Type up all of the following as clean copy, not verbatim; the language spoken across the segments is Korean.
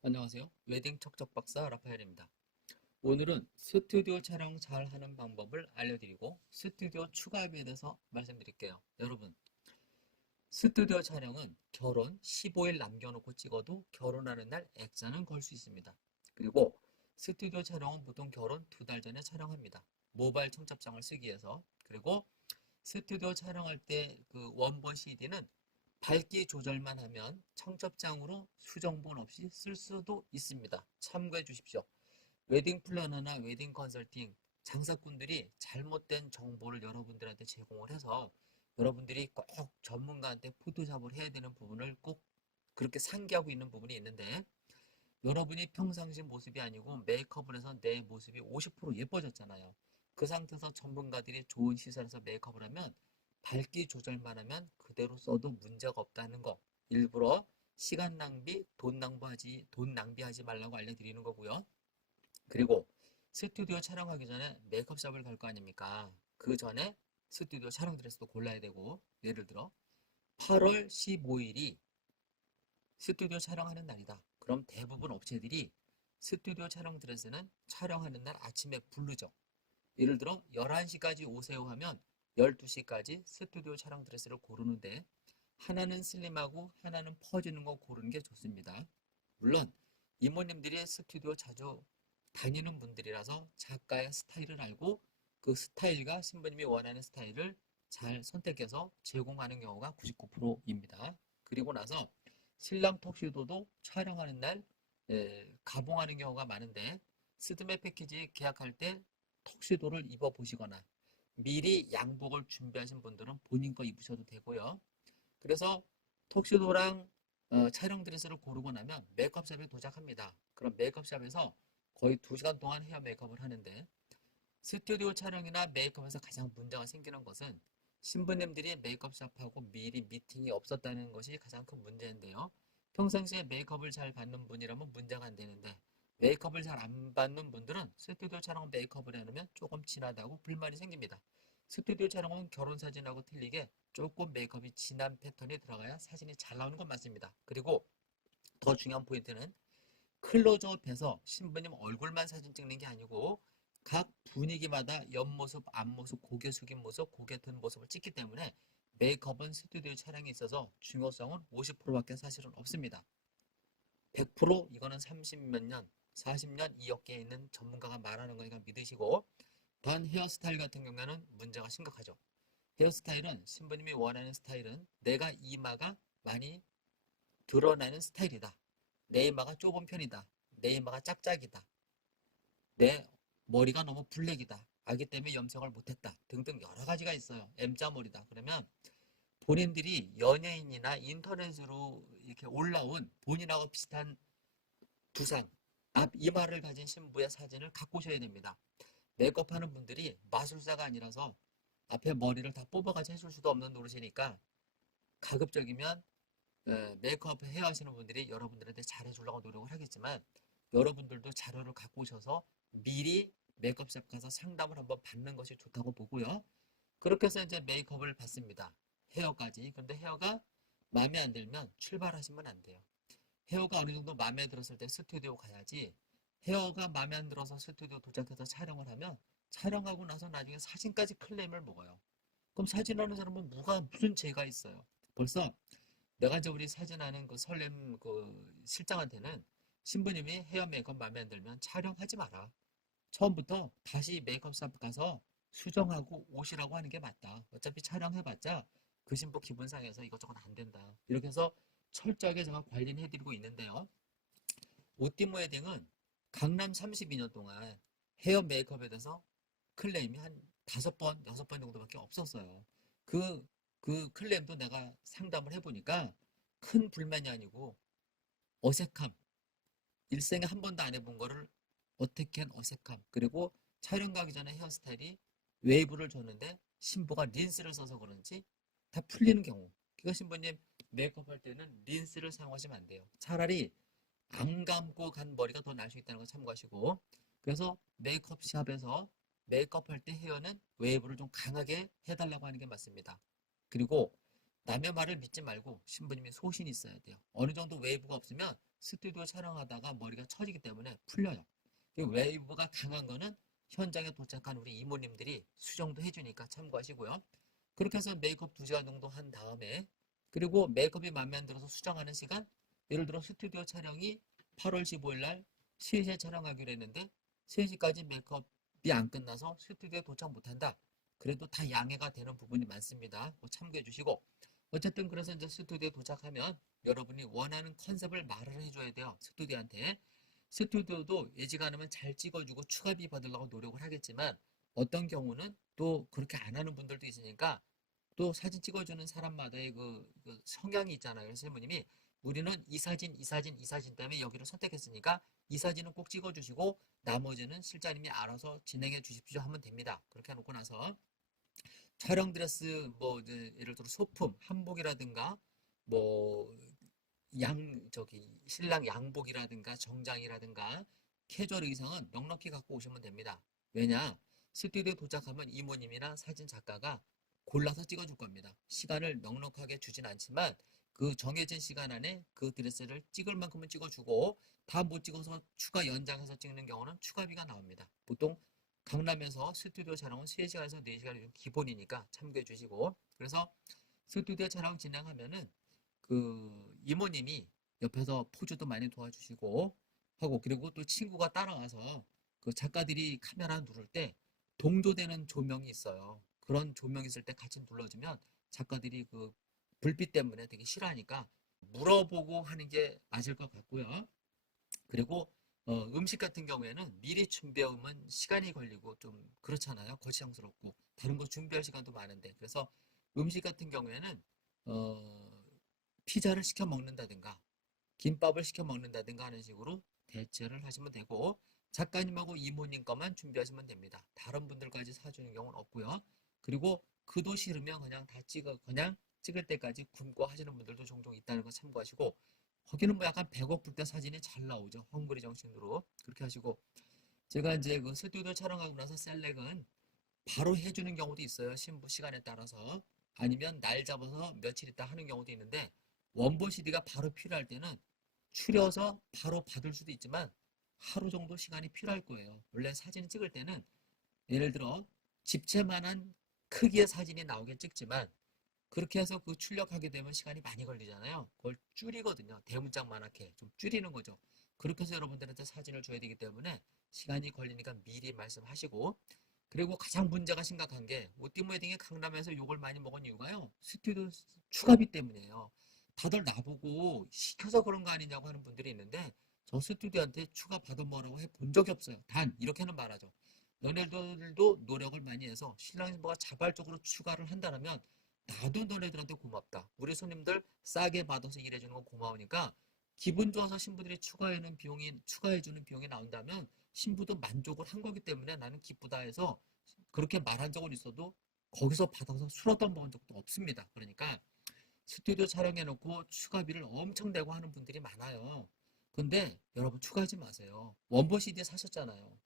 안녕하세요. 웨딩 척척 박사 라파엘입니다. 오늘은 스튜디오 촬영 잘 하는 방법을 알려드리고 스튜디오 추가비에 대해서 말씀드릴게요. 여러분, 스튜디오 촬영은 결혼 15일 남겨놓고 찍어도 결혼하는 날 액자는 걸 수 있습니다. 그리고 스튜디오 촬영은 보통 결혼 2달 전에 촬영합니다. 모바일 청첩장을 쓰기 위해서. 그리고 스튜디오 촬영할 때 그 원본 CD는 밝기 조절만 하면 청첩장으로 수정본 없이 쓸 수도 있습니다. 참고해 주십시오. 웨딩 플래너나 웨딩 컨설팅 장사꾼들이 잘못된 정보를 여러분들한테 제공을 해서 여러분들이 꼭 전문가한테 포토샵을 해야 되는 부분을 꼭 그렇게 상기하고 있는 부분이 있는데, 여러분이 평상시 모습이 아니고 메이크업을 해서 내 모습이 50% 예뻐졌잖아요. 그 상태에서 전문가들이 좋은 시설에서 메이크업을 하면 밝기 조절만 하면 그대로 써도 문제가 없다는 거, 일부러 시간 낭비, 돈 낭비하지 말라고 알려드리는 거고요. 그리고 스튜디오 촬영하기 전에 메이크업샵을 갈 거 아닙니까? 그 전에 스튜디오 촬영 드레스도 골라야 되고, 예를 들어 8월 15일이 스튜디오 촬영하는 날이다. 그럼 대부분 업체들이 스튜디오 촬영 드레스는 촬영하는 날 아침에 부르죠. 예를 들어 11시까지 오세요 하면 12시까지 스튜디오 촬영 드레스를 고르는데, 하나는 슬림하고 하나는 퍼지는 거 고르는 게 좋습니다. 물론 이모님들이 스튜디오 자주 다니는 분들이라서 작가의 스타일을 알고 그 스타일과 신부님이 원하는 스타일을 잘 선택해서 제공하는 경우가 99%입니다. 그리고 나서 신랑 턱시도도 촬영하는 날 가봉하는 경우가 많은데, 스드메 패키지 계약할 때 턱시도를 입어보시거나 미리 양복을 준비하신 분들은 본인 거 입으셔도 되고요. 그래서 턱시도랑 촬영 드레스를 고르고 나면 메이크업샵에 도착합니다. 그럼 메이크업샵에서 거의 2시간 동안 헤어 메이크업을 하는데, 스튜디오 촬영이나 메이크업에서 가장 문제가 생기는 것은 신부님들이 메이크업샵하고 미리 미팅이 없었다는 것이 가장 큰 문제인데요. 평상시에 메이크업을 잘 받는 분이라면 문제가 안 되는데, 메이크업을 잘 안 받는 분들은 스튜디오 촬영 메이크업을 해놓으면 조금 진하다고 불만이 생깁니다. 스튜디오 촬영은 결혼 사진하고 틀리게 조금 메이크업이 진한 패턴이 들어가야 사진이 잘 나오는 건 맞습니다. 그리고 더 중요한 포인트는 클로즈업해서 신부님 얼굴만 사진 찍는 게 아니고 각 분위기마다 옆모습, 앞모습, 고개 숙인 모습, 고개 든 모습을 찍기 때문에 메이크업은 스튜디오 촬영에 있어서 중요성은 50%밖에 사실은 없습니다. 100% 이거는 30몇 년, 40년 이 업계에 있는 전문가가 말하는 거니까 믿으시고, 단 헤어스타일 같은 경우에는 문제가 심각하죠. 헤어스타일은 신부님이 원하는 스타일은 내가 이마가 많이 드러나는 스타일이다. 내 이마가 좁은 편이다. 내 이마가 짝짝이다. 내 머리가 너무 블랙이다. 아기 때문에 염색을 못했다. 등등 여러 가지가 있어요. M자 머리다. 그러면 본인들이 연예인이나 인터넷으로 이렇게 올라온 본인하고 비슷한 두상, 앞 이마를 가진 신부의 사진을 갖고 오셔야 됩니다. 메이크업하는 분들이 마술사가 아니라서 앞에 머리를 다 뽑아가지고 해줄 수도 없는 노릇이니까 가급적이면 메이크업 헤어 하시는 분들이 여러분들한테 잘해주려고 노력을 하겠지만, 여러분들도 자료를 갖고 오셔서 미리 메이크업샵 가서 상담을 한번 받는 것이 좋다고 보고요. 그렇게 해서 이제 메이크업을 받습니다. 헤어까지. 근데 헤어가 마음에 안 들면 출발하시면 안 돼요. 헤어가 어느 정도 마음에 들었을 때 스튜디오 가야지, 헤어가 마음에 안 들어서 스튜디오 도착해서 촬영을 하면 촬영하고 나서 나중에 사진까지 클레임을 먹어요. 그럼 사진하는 사람은 무슨 죄가 있어요? 벌써 내가 이제 우리 사진하는 그 설렘 그 실장한테는 신부님이 헤어 메이크업 마음에 안 들면 촬영하지 마라. 처음부터 다시 메이크업샵 가서 수정하고 오시라고 하는 게 맞다. 어차피 촬영해봤자 그 신부 기분 상해서 이것저것 안 된다. 이렇게 해서 철저하게 제가 관리를 해드리고 있는데요. 오띠모 웨딩은 강남 32년 동안 헤어 메이크업에 대해서 클레임이 한 5번, 6번 정도밖에 없었어요. 그, 그 클레임도 내가 상담을 해보니까 큰 불만이 아니고 어색함, 일생에 한 번도 안 해본 거를 어떻게 한 어색함, 그리고 촬영 가기 전에 헤어스타일이 웨이브를 줬는데 신부가 린스를 써서 그런지 다 풀리는 경우. 그러니까 신부님 메이크업 할 때는 린스를 사용하시면 안 돼요. 차라리 안 감고 간 머리가 더 나을 수 있다는 걸 참고하시고, 그래서 메이크업 샵에서 메이크업 할 때 헤어는 웨이브를 좀 강하게 해달라고 하는 게 맞습니다. 그리고 남의 말을 믿지 말고 신부님이 소신이 있어야 돼요. 어느 정도 웨이브가 없으면 스튜디오 촬영하다가 머리가 처지기 때문에 풀려요. 웨이브가 강한 거는 현장에 도착한 우리 이모님들이 수정도 해주니까 참고하시고요. 그렇게 해서 메이크업 2시간 정도 한 다음에, 그리고 메이크업이 마음에 안 들어서 수정하는 시간, 예를 들어 스튜디오 촬영이 8월 15일 날 3시에 촬영하기로 했는데 3시까지 메이크업이 안 끝나서 스튜디오에 도착 못한다. 그래도 다 양해가 되는 부분이 많습니다. 참고해 주시고, 어쨌든 그래서 이제 스튜디오에 도착하면 여러분이 원하는 컨셉을 말을 해줘야 돼요. 스튜디오한테. 스튜디오도 예지간하면 잘 찍어주고 추가비 받으려고 노력을 하겠지만, 어떤 경우는 또 그렇게 안 하는 분들도 있으니까 또 사진 찍어주는 사람마다의 그 성향이 있잖아요. 그래서 선생님이 우리는 이 사진, 이 사진, 이 사진 때문에 여기를 선택했으니까 이 사진은 꼭 찍어주시고 나머지는 실장님이 알아서 진행해 주십시오 하면 됩니다. 그렇게 해놓고 나서 촬영 드레스 뭐 예를 들어 소품, 한복이라든가 뭐 신랑 양복이라든가 정장이라든가 캐주얼 의상은 넉넉히 갖고 오시면 됩니다. 왜냐? 스튜디오에 도착하면 이모님이나 사진 작가가 골라서 찍어줄 겁니다. 시간을 넉넉하게 주진 않지만 그 정해진 시간 안에 그 드레스를 찍을 만큼은 찍어주고, 다 못 찍어서 추가 연장해서 찍는 경우는 추가비가 나옵니다. 보통 강남에서 스튜디오 촬영은 3시간에서 4시간이 기본이니까 참고해 주시고, 그래서 스튜디오 촬영 진행하면은 그 이모님이 옆에서 포즈도 많이 도와주시고 하고, 그리고 또 친구가 따라와서 그 작가들이 카메라 누를 때 동조되는 조명이 있어요. 그런 조명이 있을 때 같이 눌러주면 작가들이 그 불빛 때문에 되게 싫어하니까 물어보고 하는 게 맞을 것 같고요. 그리고 음식 같은 경우에는 미리 준비하면 시간이 걸리고 좀 그렇잖아요. 거시장스럽고 다른 거 준비할 시간도 많은데, 그래서 음식 같은 경우에는 피자를 시켜 먹는다든가 김밥을 시켜 먹는다든가 하는 식으로 대체를 하시면 되고, 작가님하고 이모님 것만 준비하시면 됩니다. 다른 분들까지 사주는 경우는 없고요. 그리고 그도 싫으면 그냥 찍을 때까지 굶고 하시는 분들도 종종 있다는 거 참고하시고, 거기는 뭐 약간 배고플 때 사진이 잘 나오죠. 헝그리 정신으로 그렇게 하시고, 제가 이제 그 스튜디오 촬영하고 나서 셀렉은 바로 해주는 경우도 있어요. 신부 시간에 따라서. 아니면 날 잡아서 며칠 있다 하는 경우도 있는데, 원본 CD가 바로 필요할 때는 추려서 바로 받을 수도 있지만 하루 정도 시간이 필요할 거예요. 원래 사진을 찍을 때는 예를 들어 집채만한 크기의 사진이 나오게 찍지만, 그렇게 해서 그 출력하게 되면 시간이 많이 걸리잖아요. 그걸 줄이거든요. 대문짝만하게 좀 줄이는 거죠. 그렇게 해서 여러분들한테 사진을 줘야 되기 때문에 시간이 걸리니까 미리 말씀하시고, 그리고 가장 문제가 심각한 게 오띠모 웨딩이 강남에서 욕을 많이 먹은 이유가요, 스튜디오 추가비 때문이에요. 다들 나보고 시켜서 그런 거 아니냐고 하는 분들이 있는데, 저 스튜디오한테 추가 받아먹으라고 해본 적이 없어요. 단 이렇게는 말하죠. 너네들도 노력을 많이 해서 신랑 신부가 자발적으로 추가를 한다면 나도 너네들한테 고맙다. 우리 손님들 싸게 받아서 일해주는 건 고마우니까 기분 좋아서 신부들이 추가해주는 비용이 나온다면 신부도 만족을 한 거기 때문에 나는 기쁘다 해서 그렇게 말한 적은 있어도 거기서 받아서 술 얻어 먹은 적도 없습니다. 그러니까 스튜디오 촬영해놓고 추가비를 엄청 내고 하는 분들이 많아요. 근데 여러분 추가하지 마세요. 원본 CD 사셨잖아요.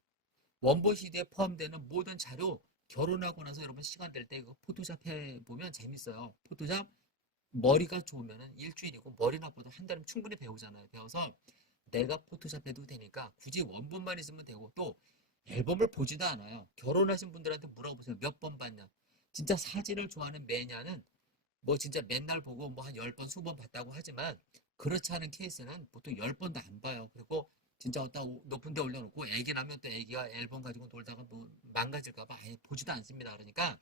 원본 CD에 포함되는 모든 자료, 결혼하고 나서 여러분 시간 될 때 이거 포토샵 해보면 재밌어요. 포토샵 머리가 좋으면 일주일이고 머리 나빠도 한 달이면 충분히 배우잖아요. 배워서 내가 포토샵 해도 되니까 굳이 원본만 있으면 되고, 또 앨범을 보지도 않아요. 결혼하신 분들한테 물어보세요. 몇 번 봤냐. 진짜 사진을 좋아하는 매니아는 뭐 진짜 맨날 보고 뭐 한 10번, 20번 봤다고 하지만 그렇지 않은 케이스는 보통 10번도 안 봐요. 그리고 진짜 어디다 높은 데 올려놓고 애기 나면 또 애기가 앨범 가지고 놀다가 뭐 망가질까봐 아예 보지도 않습니다. 그러니까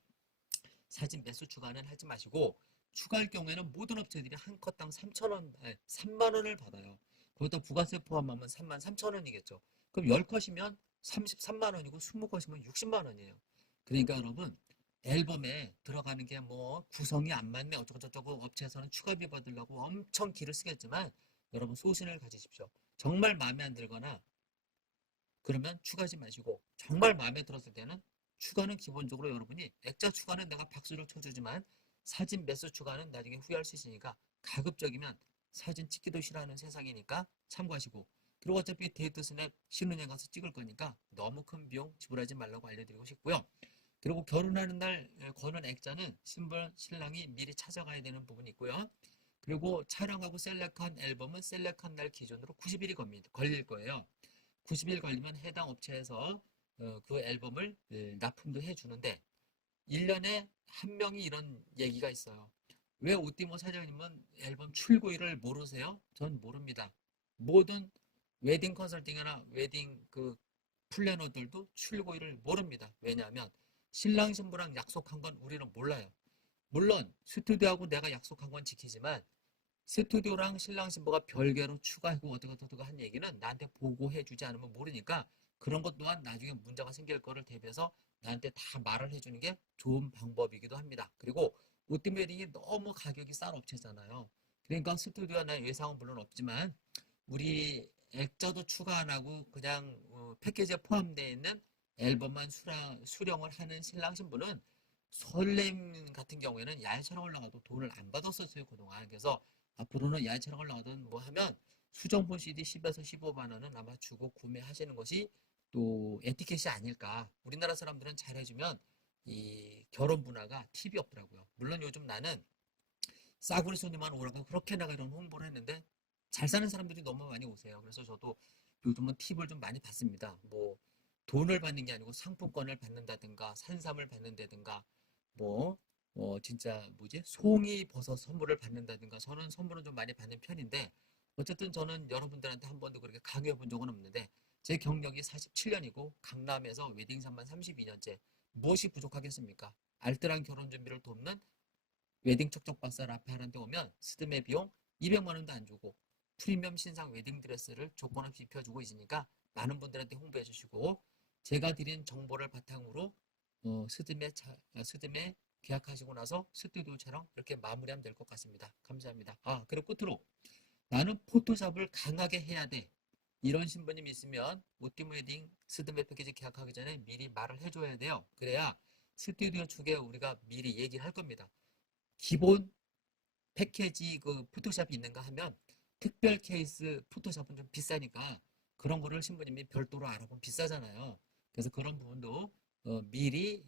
사진 매수 추가는 하지 마시고, 추가할 경우에는 모든 업체들이 한 컷당 3,000원, 3만 원을 받아요. 거기다 부가세 포함하면 3만 3천 원이겠죠. 그럼 10컷이면 33만 원이고 20컷이면 60만 원이에요. 그러니까 여러분, 앨범에 들어가는 게 뭐 구성이 안 맞네 어쩌고저쩌고 업체에서는 추가비 받으려고 엄청 기를 쓰겠지만, 여러분 소신을 가지십시오. 정말 마음에 안 들거나 그러면 추가하지 마시고, 정말 마음에 들었을 때는 추가는 기본적으로 여러분이 액자 추가는 내가 박수를 쳐주지만 사진 매수 추가는 나중에 후회할 수 있으니까, 가급적이면 사진 찍기도 싫어하는 세상이니까 참고하시고, 그리고 어차피 데이트 스냅 신혼여행 가서 찍을 거니까 너무 큰 비용 지불하지 말라고 알려드리고 싶고요. 그리고 결혼하는 날 거는 액자는 신부 신랑이 미리 찾아가야 되는 부분이 있고요. 그리고 촬영하고 셀렉한 앨범은 셀렉한 날 기준으로 90일이 걸릴 거예요. 90일 걸리면 해당 업체에서 그 앨범을 납품도 해주는데 1년에 한 명이 이런 얘기가 있어요. 왜 오띠모 사장님은 앨범 출고일을 모르세요? 전 모릅니다. 모든 웨딩 컨설팅이나 웨딩 그 플래너들도 출고일을 모릅니다. 왜냐하면 신랑 신부랑 약속한 건 우리는 몰라요. 물론 스튜디오하고 내가 약속한 건 지키지만 스튜디오랑 신랑 신부가 별개로 추가하고 어떻게 한 얘기는 나한테 보고해주지 않으면 모르니까 그런 것 또한 나중에 문제가 생길 거를 대비해서 나한테 다 말을 해주는 게 좋은 방법이기도 합니다. 그리고 오팀 웨딩이 너무 가격이 싼 업체잖아요. 그러니까 스튜디오나 예상은 물론 없지만 우리 액자도 추가 안 하고 그냥 패키지에 포함되어 있는 앨범만 수령을 하는 신랑 신부는 설렘 같은 경우에는 야외 촬영을 나가도 돈을 안 받았었어요 그동안. 그래서 앞으로는 야외 촬영을 나가든 뭐 하면 수정본 CD 10에서 15만 원은 아마 주고 구매하시는 것이 또 에티켓이 아닐까. 우리나라 사람들은 잘해주면 이 결혼 문화가 팁이 없더라고요. 물론 요즘 나는 싸구려 손님만 오라고 그렇게 내가 이런 홍보를 했는데 잘 사는 사람들이 너무 많이 오세요. 그래서 저도 요즘은 팁을 좀 많이 받습니다. 뭐 돈을 받는 게 아니고 상품권을 받는다든가 산삼을 받는다든가 뭐 진짜 뭐지 송이 버섯 선물을 받는다든가 저는 선물을 좀 많이 받는 편인데 어쨌든 저는 여러분들한테 한 번도 그렇게 강요해 본 적은 없는데 제 경력이 47년이고 강남에서 웨딩샵만 32년째 무엇이 부족하겠습니까? 알뜰한 결혼 준비를 돕는 웨딩 촉촉 박사 앞에 하는 데 오면 스드메 비용 200만 원도 안 주고 프리미엄 신상 웨딩 드레스를 조건 없이 입혀주고 있으니까 많은 분들한테 홍보해 주시고 제가 드린 정보를 바탕으로 스드메 계약하시고 나서 스튜디오 촬영 이렇게 마무리하면 될 것 같습니다. 감사합니다. 그리고 끝으로 나는 포토샵을 강하게 해야 돼. 이런 신부님 있으면 오띠모 웨딩 스드메 패키지 계약하기 전에 미리 말을 해줘야 돼요. 그래야 스튜디오 측에 우리가 미리 얘기를 할 겁니다. 기본 패키지 그 포토샵이 있는가 하면 특별 케이스 포토샵은 좀 비싸니까 그런 거를 신부님이 별도로 알아보면 비싸잖아요. 그래서 그런 부분도 미리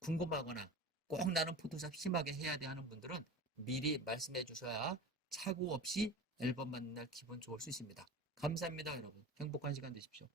궁금하거나 꼭 나는 포토샵 심하게 해야 돼 하는 분들은 미리 말씀해 주셔야 착오 없이 앨범 받는 날 기분 좋을 수 있습니다. 감사합니다, 여러분. 행복한 시간 되십시오.